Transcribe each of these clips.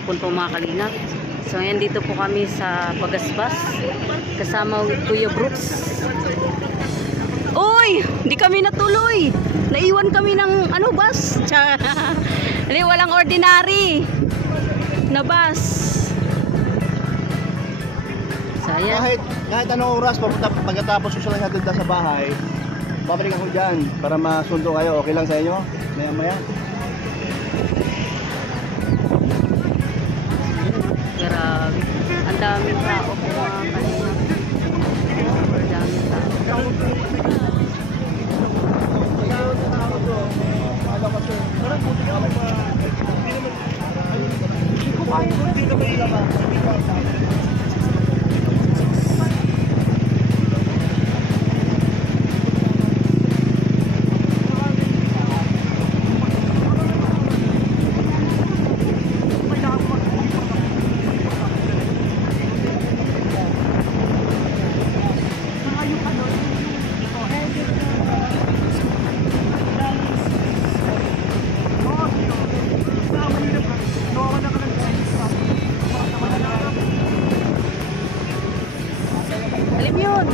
hapon po mga kalingap. So ngayon dito po kami sa Bagasbas kasama Kuya Brooks. Uy! Hindi kami natuloy! Naiwan kami ng bus. Hindi, walang ordinary na bus. So ayan. Kahit anong oras, pagkatapos ko sila hatid sa bahay, babalik ako dyan para masundo kayo. Okay lang sa inyo? Maya-maya. Grabe. Ang daming tao po mga kalingap. Ang daming tao. Alam yun,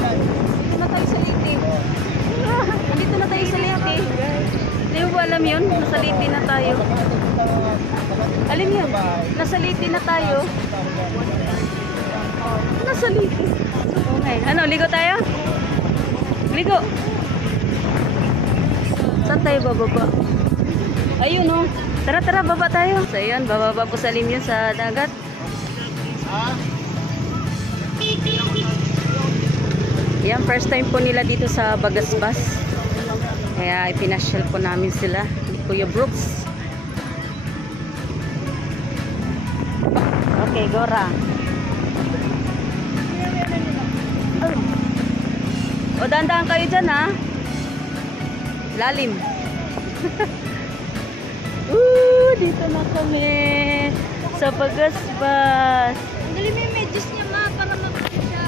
dito na tayo sa Liti. Andito na tayo sa Liti. Hindi mo ba alam yun? Nasa Liti na tayo. Alam yun, nasa Liti na tayo. Nasa Liti. Okay. Ano, ligo tayo? Ligo. Saan tayo bababa? Ayun o. Tara, tara, baba tayo. So yun, bababa po sa Limyon sa dagat. Yan, first time po nila dito sa Bagasbas. Kaya ipinasyal po namin sila. Kuya Brooks. Okay, Gora. O, dandaan kayo dyan, ha? Lalim. Dito na kami sa Bagasbas. Dali may medyas niya ma para mag-siya.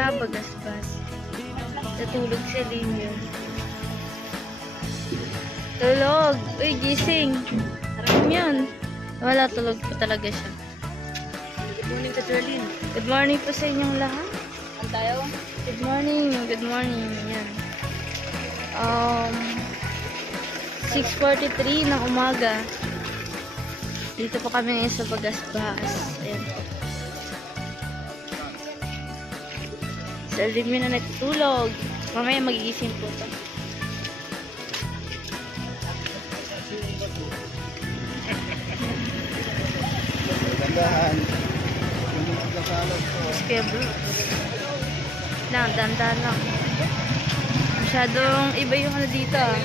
sa Bagasbas. Natulog si Alimyon. Tulog! Uy, gising! Alimyon! Wala, tulog pa talaga siya. Good morning, Katralin. Good morning po sa inyong lahat. Saan tayo? Good morning, good morning. Yan. 6:43 ng umaga. Dito po kami ngayon sa Bagasbas. Ayan po. Sa Alimyon na natutulog. Mamaya magigising po ito. Gandahan. Yung magkasalot ko. Kaya bro. Lang, dandan lang. Masyadong iba yung ano dito ah.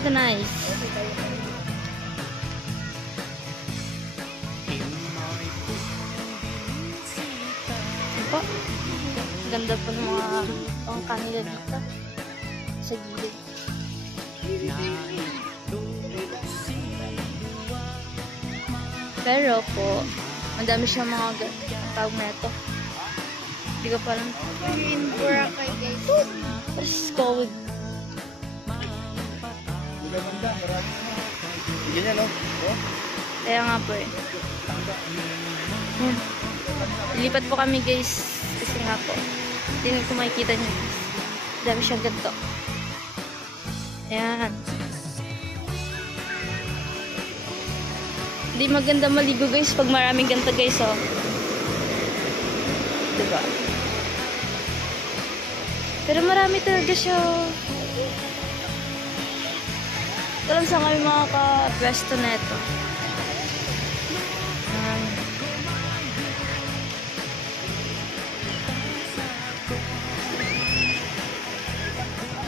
Ito nice. Po. Ganda po ng mga pangkan nila dito. Sa gilid. Pero po, ang dami siyang mga tawag na ito. Hindi ko parang In Boracay, guys. what is called? Ganda, marami. Ganyan, no? Oh? Kaya nga po eh. Yan. Lilipat po kami guys. Kasi nga po. Hindi ko makikita niyo guys. Dami siyang ganito. Ayan. Hindi maganda maligo guys pag maraming ganito guys oh. Diba? Pero marami talaga siya. Ito lang sa kami mga ka-pwesto na ito.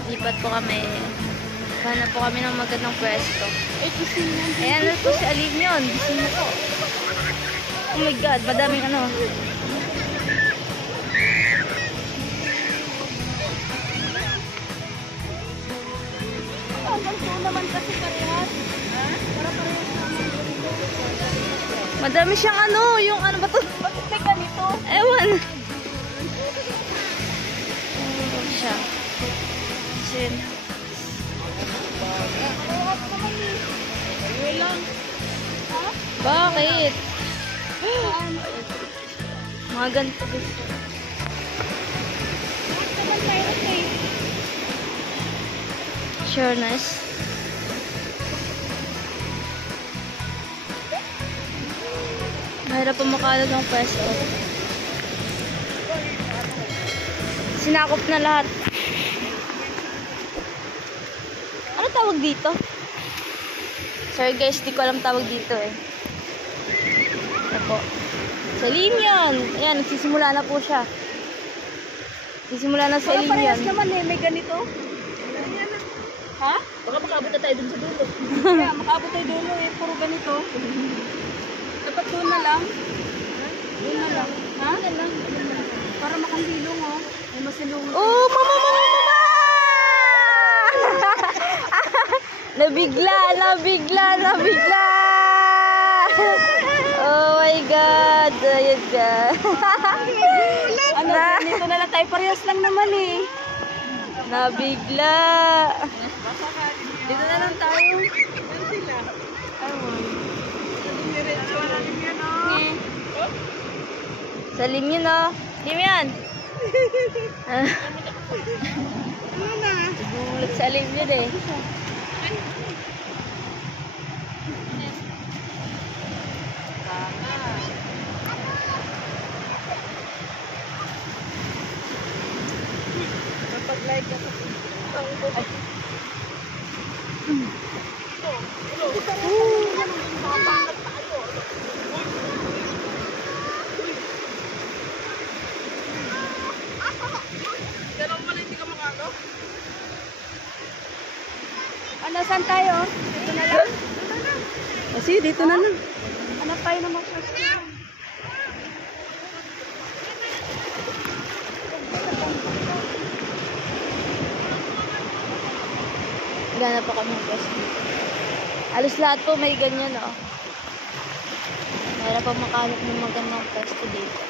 Lipat po kami. Hanap po kami ng magandang pwesto. Ayan na po si Alimyon. Gising na po. Oh my God, madaming ano. Ganito naman kasi parehas. Para parehas naman. Madami siyang ano, yung ano ba to? Bakit may ganito? Ewan. Oh, siya. Sin. Parehas naman eh. Ayun lang. Ha? Bakit? Saan? Mga ganito gusto. Naman mayroon eh. Sure, nice. Mahirap pa makalag ng pwesto. Sinakop na lahat. Ano tawag dito? Sorry guys, di ko alam tawag dito eh. Ito po. Sa Alimyon. Ayan, nagsisimula na po siya. Nagsisimula na sa Para parehas Alimyon. naman eh. May ganito. Ha? Baka makabot na tayo dun sa dulo. Kaya makabot tayo dulo eh. Puro ganito. Dapat doon na lang. Doon na lang. Ha? Doon lang. Para makandilong oh. Ay masilungan. Oh, mama! Nabigla! Oh my God! Ayan ka. Ano, dito na lang tayo. Parehas lang naman eh. Nabigla. Dito na lang tayo. Sa Alimyon, oh. Alimyon! Ano na? Gulat sa Alimyon eh. Pag-like ka. Ano, saan tayo? Dito na lang? Kasi dito na lang. Ano tayo naman? Gana pa kami guys dito. Alos lahat po may ganyan oh. Para pa makalap ng magandang pwesto dito.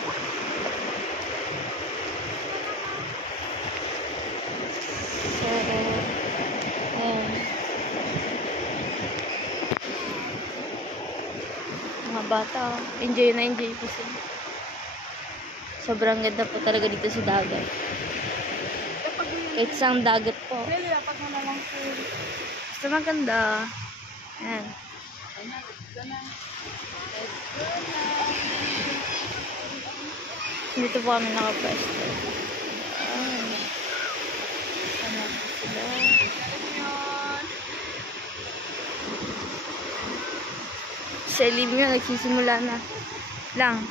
So, ayan. Mga bata, enjoy na enjoy po sila. Sobrang ganda po talaga dito sa dagat. Kahit isang dagat po. Basta maganda. Ayan. Dito po kami nakapwesto. Ayan. Sana po sila. Sa ilim yun, nagsisimula na. Lang.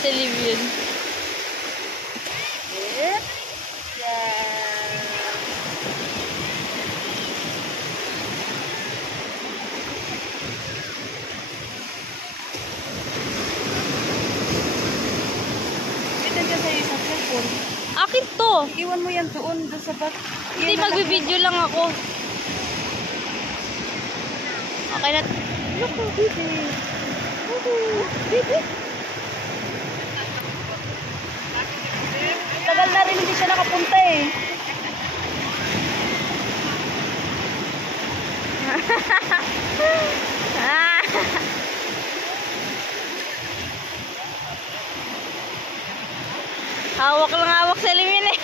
Sa ilim yun. Akin to. Iwan mo yan doon sa bat. Hindi, magbibideo lang ako. Okay na. Naku, bibi. Naku, bibi. Tagal na rin hindi siya nakapunta eh. Hawak lang hawak sa limin eh.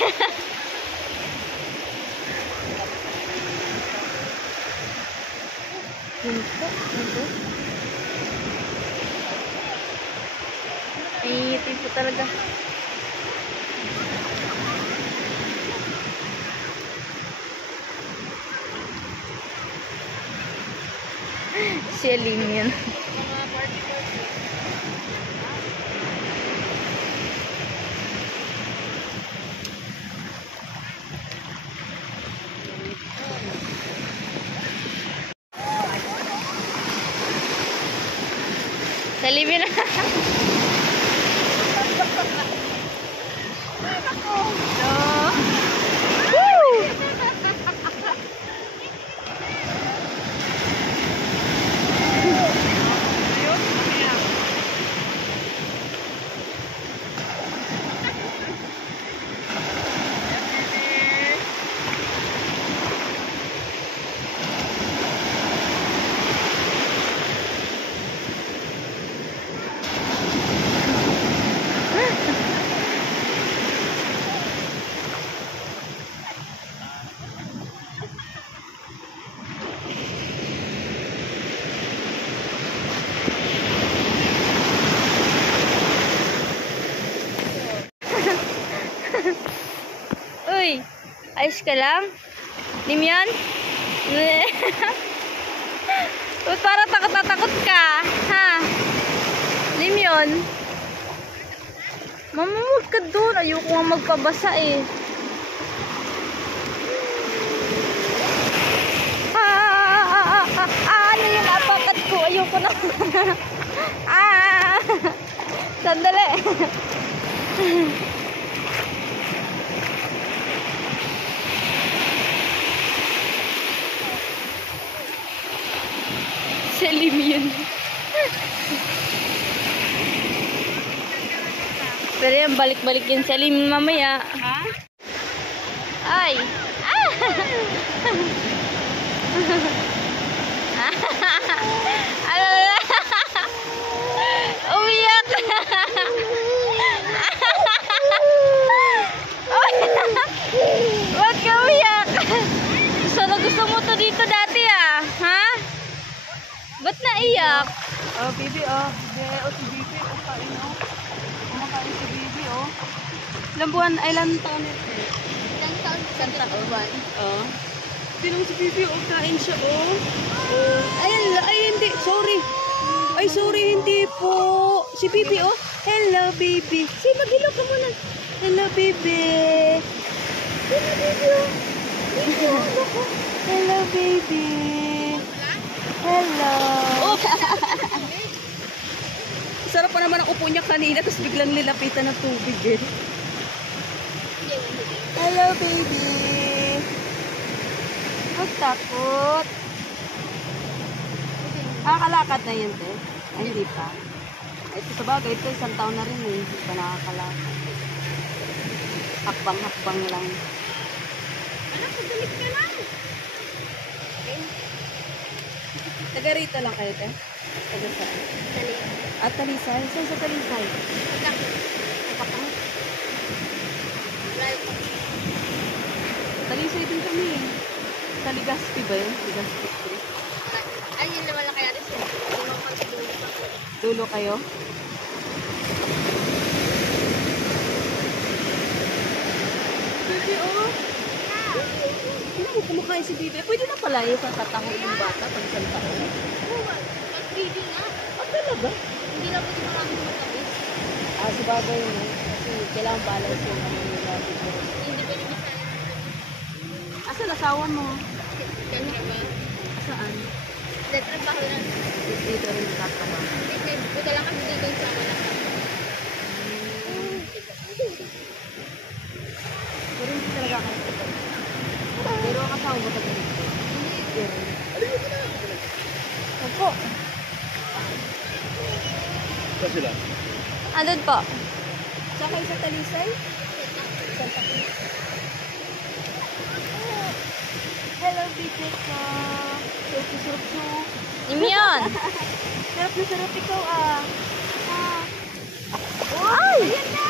Iitin po talaga. Si Alim yun. Sa Alim yun. Uy, ayos ka lang? Lim yan? Uy, para takot ka. Ha? Lim yun? Mamamag ka doon. Ayoko nga magpabasa eh. Ano yung apakat ko? Ayoko na. Sandali. Selim yun. Pero yan, balik-balik yun Selim mamaya. Ha? Ay! Umiyak! Ba't ka umiyak? Gusto mo to dito dati ah. Ha? Ba't naiyak? Oh, bibi oh. Si bibi oh. Kain oh. Kumakain si bibi oh. Ilang buwan, ay ilang taon ito? Ilang taon sa buwan? Oh. Pinong si bibi oh. Kain siya oh. Ay hindi. Sorry. Ay sorry, hindi po. Si bibi oh. Hello baby. Si mag-hello ka muna. Hello baby. Hello baby oh. Hello baby. Hello. Oh. Sarap pa naman ang upo niya kanina, tapos biglang lilapitan ng tubig eh. Hello, baby. Huwag takot. Nakakalakad na yun, te. Ay, hindi pa. Ito sa bagay, ito isang taon na rin eh. Hindi pa nakakalakad. Hakbang-hakbang lang. Anak, pagdalit ka lang. Taga rito lang kayo, te? Taga saan? At Talisay? Saan sa Talisay? Kapang? Talisay din kami eh. Sa Legazpi ba yun? Legazpi Street. Ay, yun naman lang kaya rin siya. Dulo kayo? Baby, oh. Hindi mo kumakain si baby. Pwede na pala yung katatango yung bata pag isang taon. Mag-breeding na. Ah, talaga? Hindi na pwede maraming magkabis. Ah, sa bagay yun eh. Kasi kailangan balance yung ano nila. Hindi pwede bisaya. Asan asawa mo? Katrabaho. Saan? Trabaho lang. Dito rin nagtatrabaho. Buta lang kami dito sa wala ka. Pero hindi talaga kayo tagal. Pero ang asawa mo tagal dito. Opo. Saan sila? Andun po. Saan kayo sa Talisay? Santa Cruz. Hello, baby ko. Surap. Yun! Sarap na sarap ikaw ah. Ay! Ayan na!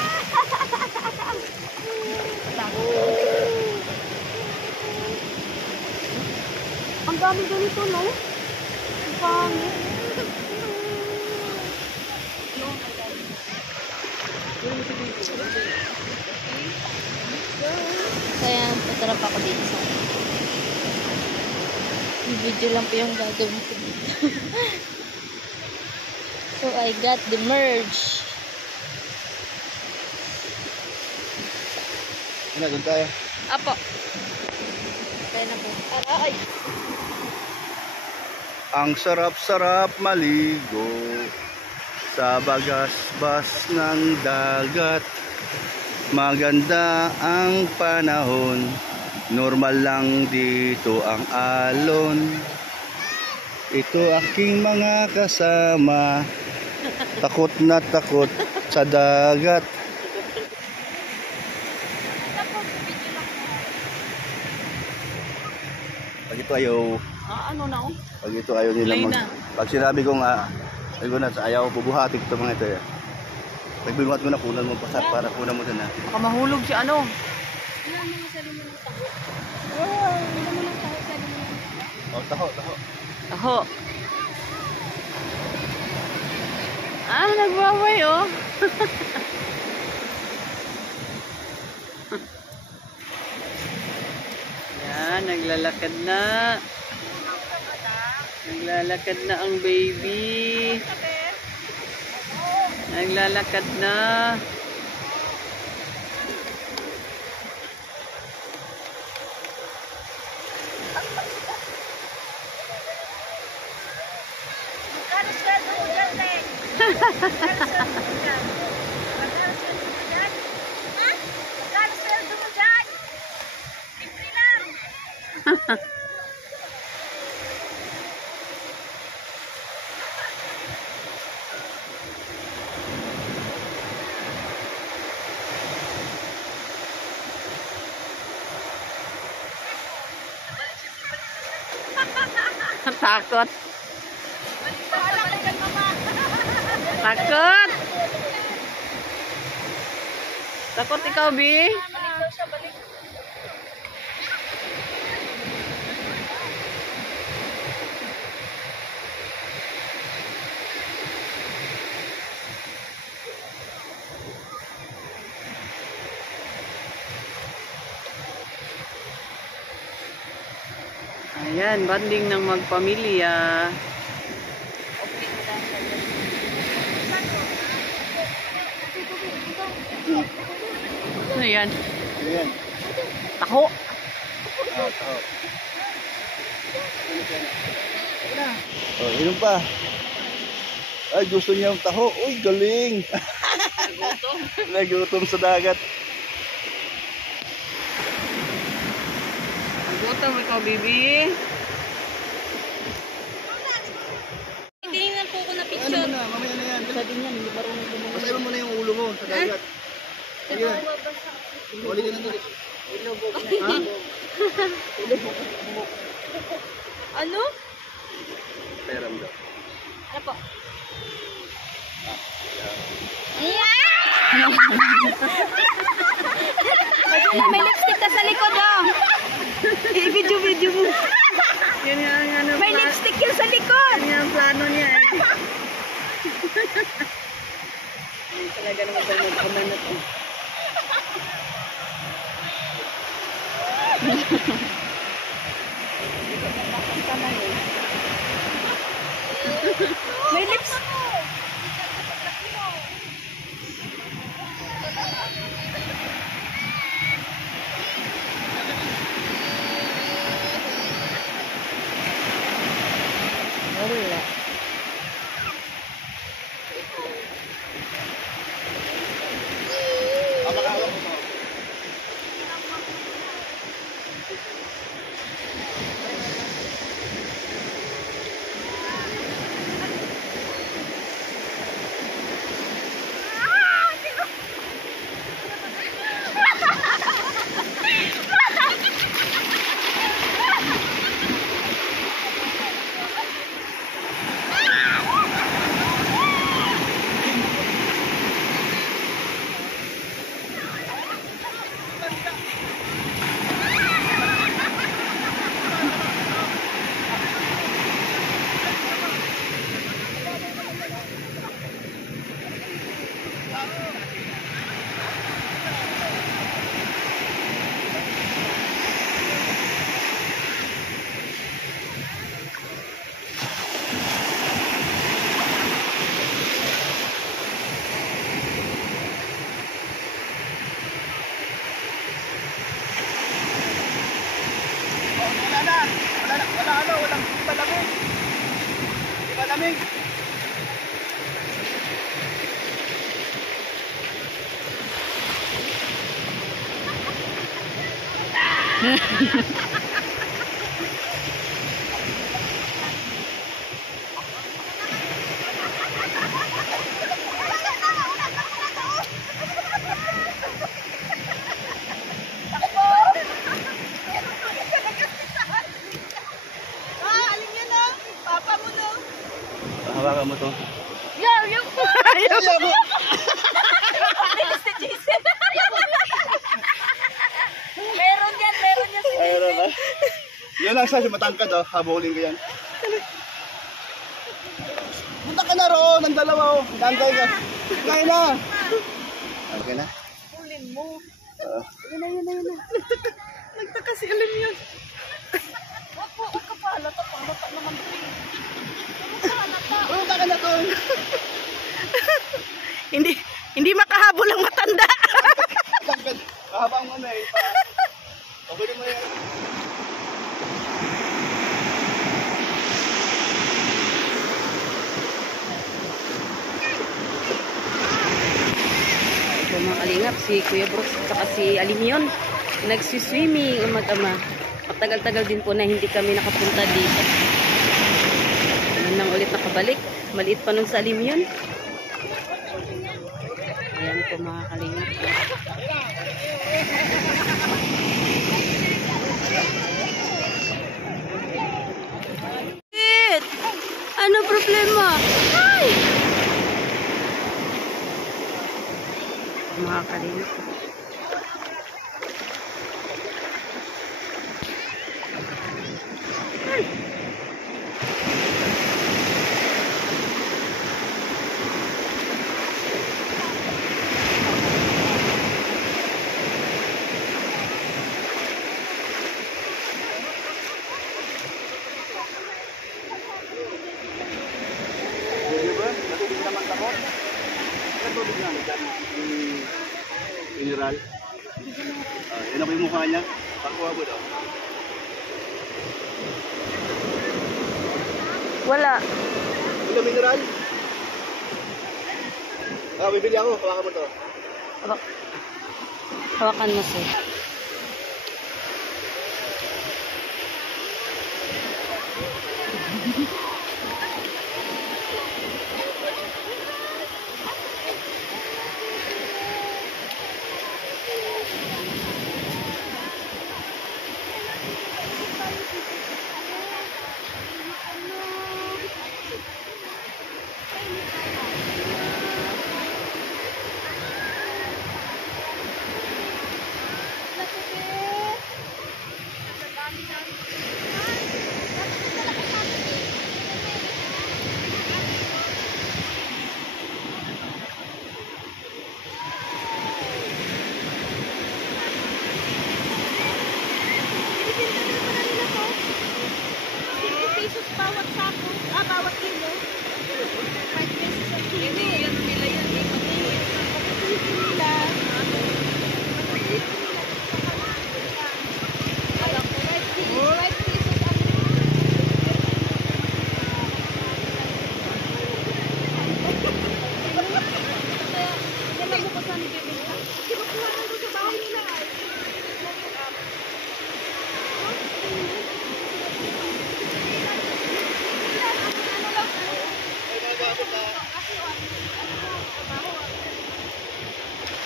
Ang dami ganito, no? Ang pangit. Kaya patarap ako dito sa video lang po yung gagawin ko dito. So I got the merge. Ano, doon tayo. Apo. Kaya na po. Ay! Ang sarap-sarap maligo sa bagasbas ng dagat. Maganda ang panahon, normal lang dito ang alon. Ito aking mga kasama, takot na takot sa dagat. Pag ito ayaw, Ano na oh? pag ito ayaw nila pag sinabi kong ayaw na, ayaw bubuhatin ito mga ito. Pagbinuhat ko na, kunan mo pa para kunan mo din na. Baka mahulog si ano. Wala mo nga sarili mo ng taho. Wala mo ng taho, sarili mo ng taho. Oh, taho. Aho. Nagwaway oh. Yan, naglalakad na. Naglalakad na ang baby. Naglalakad na. Magkano sweldo mo dyan, te? Magkano sweldo mo dyan? Magkano sweldo mo dyan? Ha? Magkano sweldo mo dyan? Libre lang. Takot. Takot. Takot ikaw, Bi? Balik siya, balik. Ayan, banding ng magpamilya. Ano yan? Ayan. Taho. Taho. Oh, inom pa. Ay, gusto niya yung taho. Uy, galing. Nagutom. Nagutom sa dagat. Nagutom ikaw, baby. Tingnan po ko na Ano picture. mo na, mamaya na yan. Sabi niya, hindi marunong gumawa. Pasaiban mo na yung ulo mo sa dagat. Sige. Uli ka na dito. Ha? Ano? Peram daw. Ano po? May lipstick ka sa likod, oh. I-video mo. Yun yung ano, May lipstick yan sa likod. yun yung plano niya eh. Talaga naman tayo magkamanat, oh. May lips. Wala. Papakawak mo to. Walang palamig. Di palamig. Hawakan mo to. Ayaw ko. Ayaw mo. Si Jason. Meron yan si Ayaw na Jason. ba? Yan lang siya, matangkad oh. Habulin ko yan. Punta ka na roon, ang dalawa oh. Gantay ka. Kaya na. Okay na? Hulin mo. Oo. Yun na. Nagtaka si Alim yun. Wag ka pala. Tapalata naman ito eh. Punta ka na doon. Hindi makahabol ang matanda. Tangkad. Kahabang ano eh. Okay mo yan. Ito mga kalingap, si Kuya Brooks at si Alimion. Nagsiswimming ang mag-ama. Matagal-tagal din po na hindi kami nakapunta dito. Nang ulit nakabalik. Maliit pa nun sa Alimion. Ayan po mga kalingap. Ano problema? Ay! Mga kalingap. Di ba? Natubig naman ako. Natubig na. Mineral. Yan ako yung mukha niya. Pagkuha mo daw. Wala. Wala mineral? Bibili ako. Hawakan mo to. Hawakan mo, sir. Bawat sako, bawat kilo. 5 pesos ang kilo. Hindi, yan nila yan. Alam ko, 5 pesos ang kaya, yan lang mo saan ibibenta? Kinukuha lang doon sa bahay nila.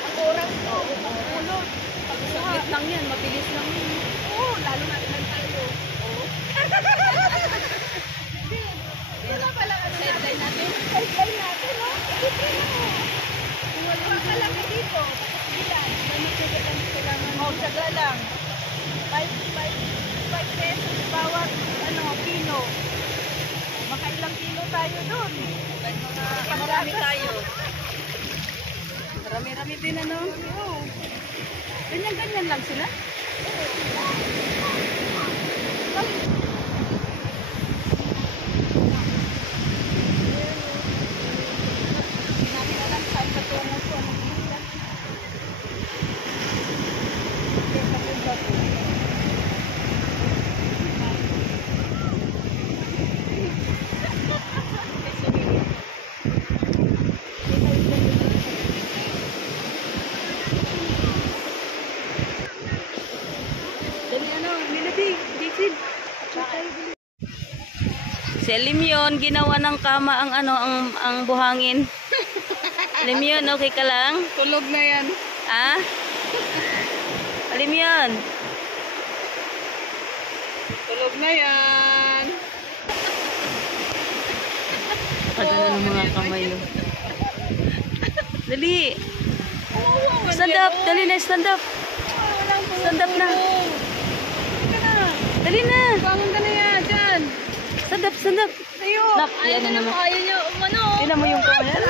Ang oras to, ulog. Saglit lang yan, mabilis lang yan. Oo, lalo na ilan tayo. Oo. Wala pala ano natin. Sideline natin, no? Wala ka lang dito. Ilan? Kailangan. Oh, tsaga lang. 5 pesos bawat kilo. Makailang kilo tayo doon. Marami tayo. Marami-rami din, ano? Oo. Ganyan-ganyan lang sila. Hindi namin alam saan patungo ko. Anong isla? Hindi, papunta po. Dali, ano? Melody, David. Si Alim yun, ginawa ng kama ang ang buhangin. Alim yun, okay ka lang? Tulog na yan. Ah? Alim yun. Tulog na yan. Padala ng mga kamay yun. Dali. Stand up. Dali na, stand up. Stand up na. Dali na. Bangon ka na yan, dyan. Stand up, stand up. Tayo. Nak, yan na naman. Ayaw niya, umano. Tingnan mo yung kamay.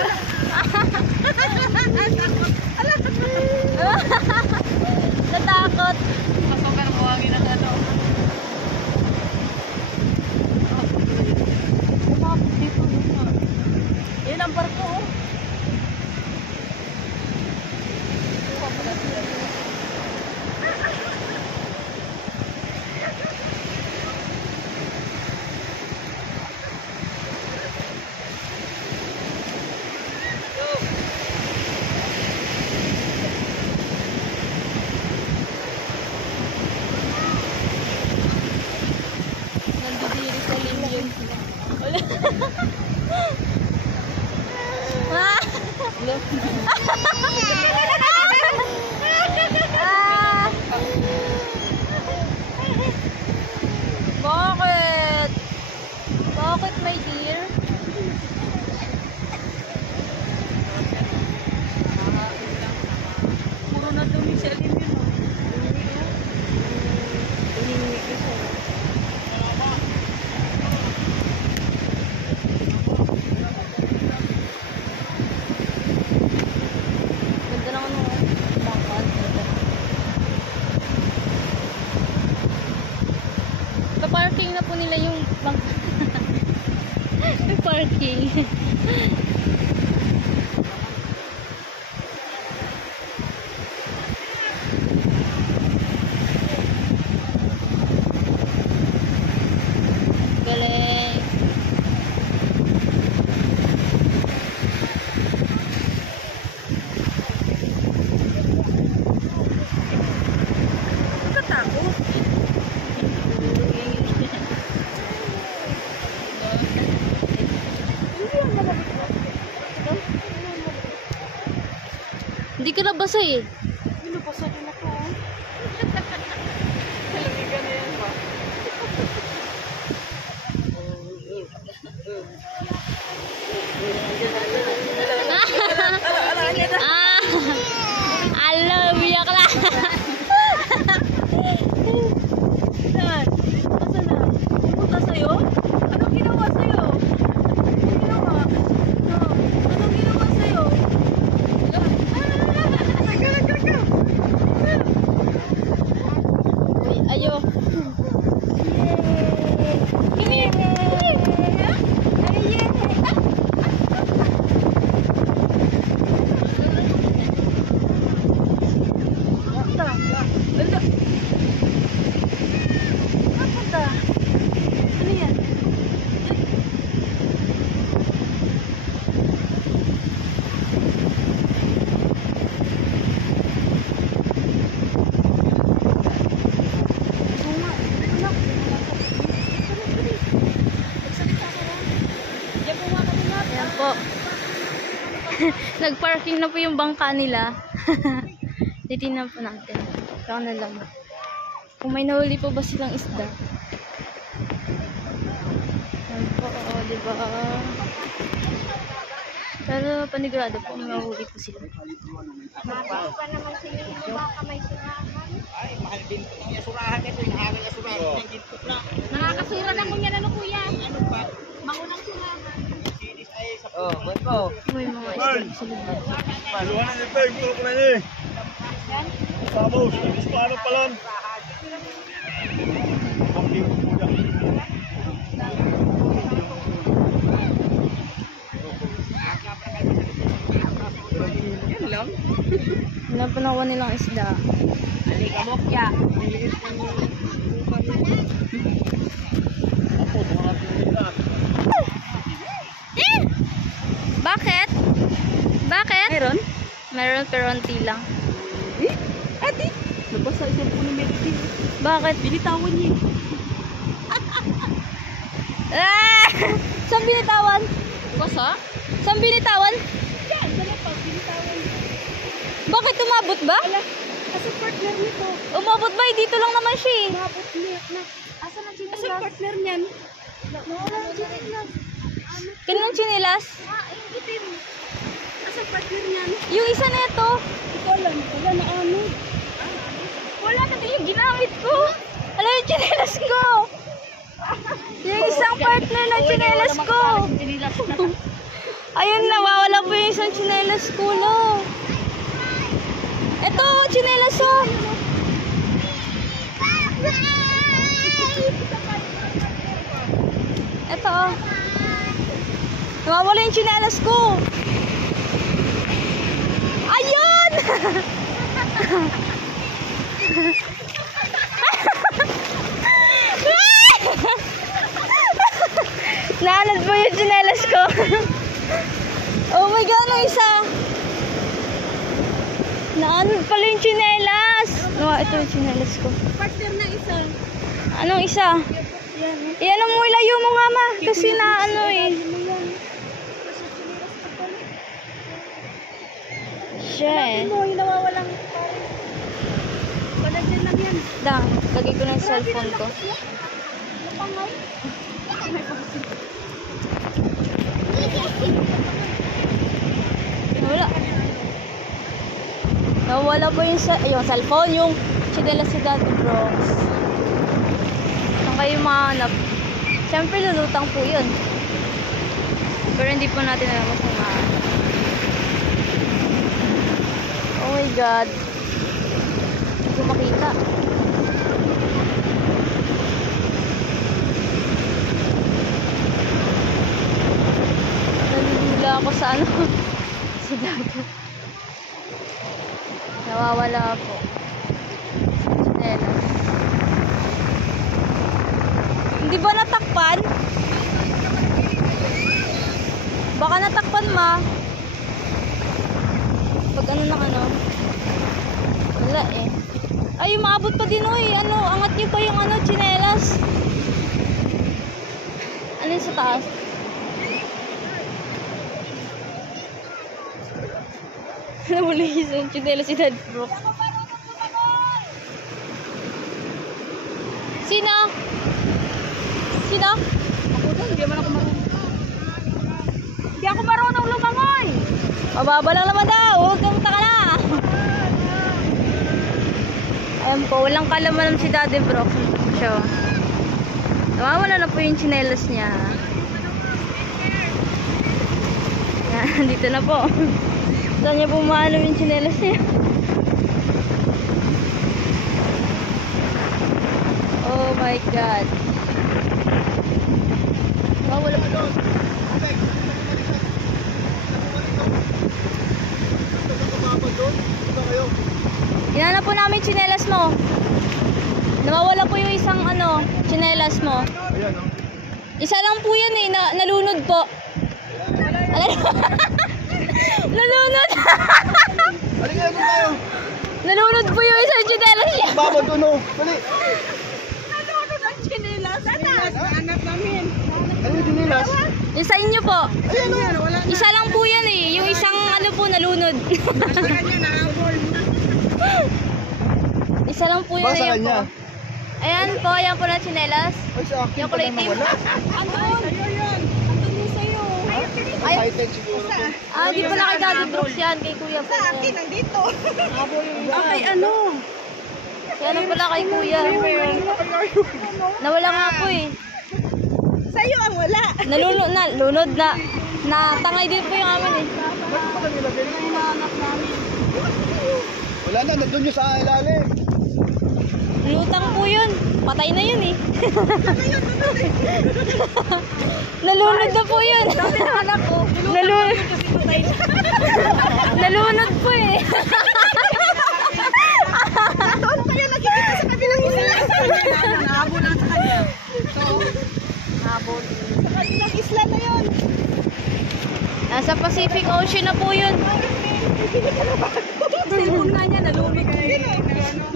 Natakot. Pasok ka ng buhangin ng ano. Yan ang barko. Oh. Nandidiri sa limyon. Ah! Bakit? Bakit, my dear? Puro na dumi si Alim yun. Ganda naman mo. Bakit? Pa-parking na po nila yung bank. Parking. Galing. Hindi ka nabasa eh. Binabasa din ako. Kalamigan na yan ba? Alam, biyak na. Saan? Nasaan na? Pupunta sa'yo? Anong ginawa sa'yo? Anong ginawa? Anong ginawa sa'yo? Uy, ayo. Napunta. Ano yan? Ayan po. Nagparking na po yung bangka nila. Titignan po natin. Ikaw na lang. Kung may nahuli po ba silang isda. Ayan po, oo, diba? Pero panigurado po, may mahuli po sila. Nakakasira na mo niya, ano kuya? Ano pa? Mangunang surahan. Oh, ba't May mga isda sa loob. Luhanan niyo pa, yung tulog na niyo eh. Vamos, disparo pa lang. Wala po nakuha nilang isda. Bakit? Bakit? Meron? Meron pero onti lang. Eh? Ate! Nabasa ito po ni Melody. Bakit? Binitawan niya. Ah! Saan binitawan? Basa? Saan binitawan? Yan, sa lapag. Binitawan niya. Bakit umabot ba? Ala, kasi partner nito. Umabot ba? Dito lang naman siya eh. Mabot niya. Asan ang Kasi partner niyan. Nawala ang chinilas. Kanong chinilas? Itim. Kasi partner niyan. Yung isa na ito. Ikaw lang. Wala na ano. Wala na yung ginamit ko. Ano yung chinilas ko? Yung isang partner ng chinilas ko. Ayun, nawawala po yung isang chinilas ko. Lo. Ito, chinilas oh. Ito oh. Nawawala yung chinilas ko. Ayun! Naanad po yung tsinelas ko. Oh my God, ano isa? Naanad pala yung tsinelas. Ito yung tsinelas ko. Partner na isa. Anong isa? Yan. Iyan mo, ilayo mo nga ma. Kasi na ano eh. Siya eh. Mo, yung nawawalang wala din lang yan. Dang, lagay ko na yung cellphone ko. Napangay. Wala. Nawala po yung cellphone, yung tsinelas si Daddy Bros. Saan kayo mahanap? Siyempre lulutang po yun. Pero hindi po natin alam kung saan mahanap. Oh my God. Hindi ko makita. Nalulula ako sa ano. Sa dagat. Nawawala po. Tsinelas. Hindi ba natakpan? Baka natakpan ma. Pag ano ng ano. Wala eh. Ay, maabot pa din oy. Ano, angat niyo pa yung ano, tsinelas. Ano yung sa taas? Nahuli yung chinelas si Dad Brooks. Sino? Sino? Ako doon, hindi man ako marunong. Hindi ako marunong lumangoy. Mababa lang naman daw. Huwag kang taka na. Ayan po, walang kalamanan si Daddy Brooks. Siya. Nawawala na po yung chinelas niya. Yan, dito na po. Saan niya po maalam yung chinelas niya? Oh my God. Nawawala po. Inanap po namin chinelas mo. Nawawala po yung isang chinelas mo. Ayan, no? Isa lang po yan eh, nalunod po. Nalunod. Halika na tayo. Nalunod po yung isang chinelas niya. Babad doon, no? Dali. Nalunod ang chinelas. Anak namin. Ano yung dinilas? Yung sa inyo po. Ayan, no? Isa lang po yan eh, yung isang po nalunod. Isa lang po yun. Basa Ayan po. kanya. Ayan po na chinelas. Ay, sa akin Yung pala kulay team. nawala. Andun. Andun yung sa'yo. Ay, High-tech siguro to. di pala kay Daddy Brooks yan, kay Kuya po. Sa akin, nandito. Ay, ano? Yan ang pala kay Kuya. Nawala nga po eh. Sa'yo ang wala. Lunod na. Natangay din po yung amin eh. Ba't pa kanila ganyan? Wala na, nandun yung sa ilalim. Lutang po yun. Patay na yun eh. Nalunod na po yun. Dati na anak ko. Nalunod. Nalunod po eh. Doon pa yan nakikita sa kabilang isla. Nahabol lang sa kanya. So, nahabol. Sa kabilang isla na yun. Nasa Pacific Ocean na po yun. Silipon nga niya, nalumig eh.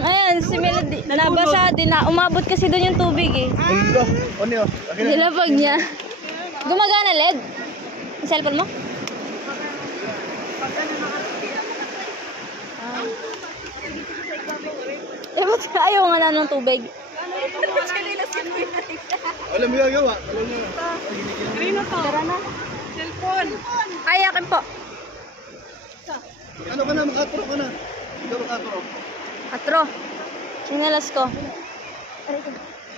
Ayan, si Melody. Nabasa din na. Umabot kasi doon yung tubig eh. Ayun ba? Ano yun? Akin na. Nilapag niya. Gumagana LED? Yung cellphone mo? Ba't ayaw nga na ng tubig? Alam mo yung gawa? Alam mo yun. Green to. Tara na. Cellphone. Ay, akin po. Ano ka na? Makaturo ka na. Ikaw makaturo. Atro. Chinelas ko.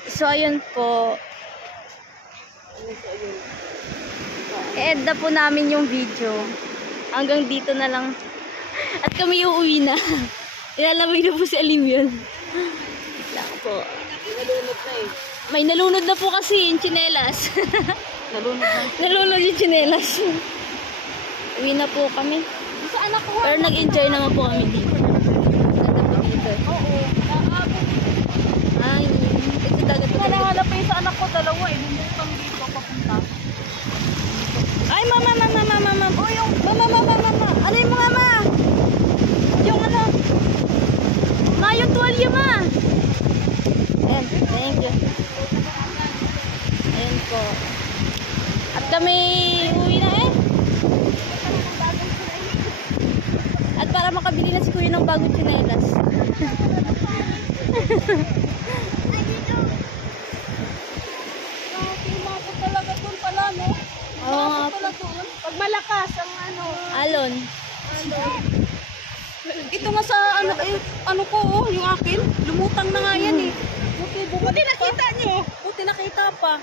So, ayun po. I-end na po namin yung video. Hanggang dito na lang. At kami uuwi na. Ilalamig na po si Alim yun. Lang po. May nalunod na po kasi yung chinelas. Nalunod yung chinelas. Uwi na po kami. Sa anak ko. Pero nag-enjoy naman po kami dito. Ganda po dito. Oo. Ay, ito dagat po. Hanahanap pa yung sa anak ko, dalawa eh. Bumutang dito papunta. Ay, mama. Oh, yung mama. Ano yung mga ma? Yung ano? Ma, yung tuwalya ma. Ayan, thank you. Ayan po. At kami uwi na eh. At para makabili na si Kuya ng bagong tsinelas. Umabot talaga doon pala, no? Oo nga po. Talaga doon. Pag malakas ang ano. Alon. Ito nga sa ano ko, oh, yung akin. Lumutang na nga yan eh. Buti nakita nyo. Buti nakita pa.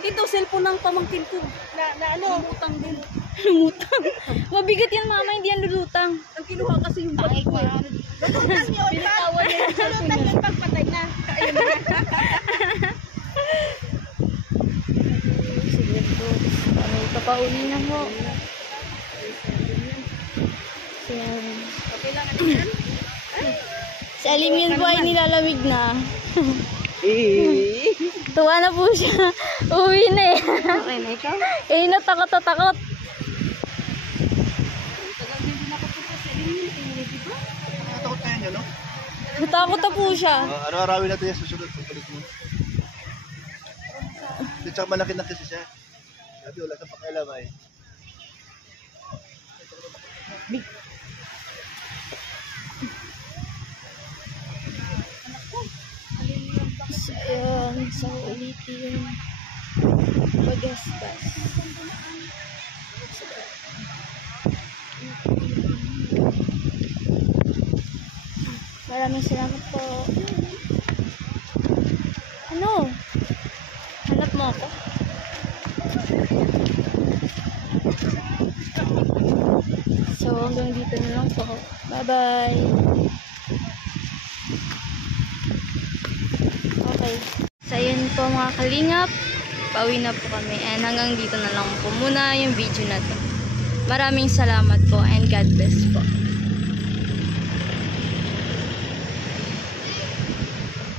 Ito, cellphone ng pamangkin ko. Na ano? Lumutang din. Lumutang. Mabigat yan mama, hindi yan lulutang. Ang kinuha kasi yung bag ko. Lumutang yun. Pinitawan niya yung cellphone niya. Lumutang yun pagpatay na. Ayun na. Sige po. Kami papauli na ho. Okay lang ano yan? Si Alim yun po ay nilalamig na. Tuwa na po siya. Uwi na eh. Okay na ikaw? Eh, natakot. Tagal din nakapunta sa inyo. Di ba? Nakatakot kayo nyo, no? Natakot na po siya. Araw-arawin natin yung susunod. Pagpalit mo. Tsaka malaki na kasi siya. Sabi, wala sa pakialam ay. Ayun, so ulitin. Pagasgas. Maraming salamat po. Ano? Hanap mo ako? So, hanggang dito na lang po. Bye-bye. Okay. So, yun po mga kalingap. Pauwi na po kami. And hanggang dito na lang po muna yung video na to. Maraming salamat po and God bless po.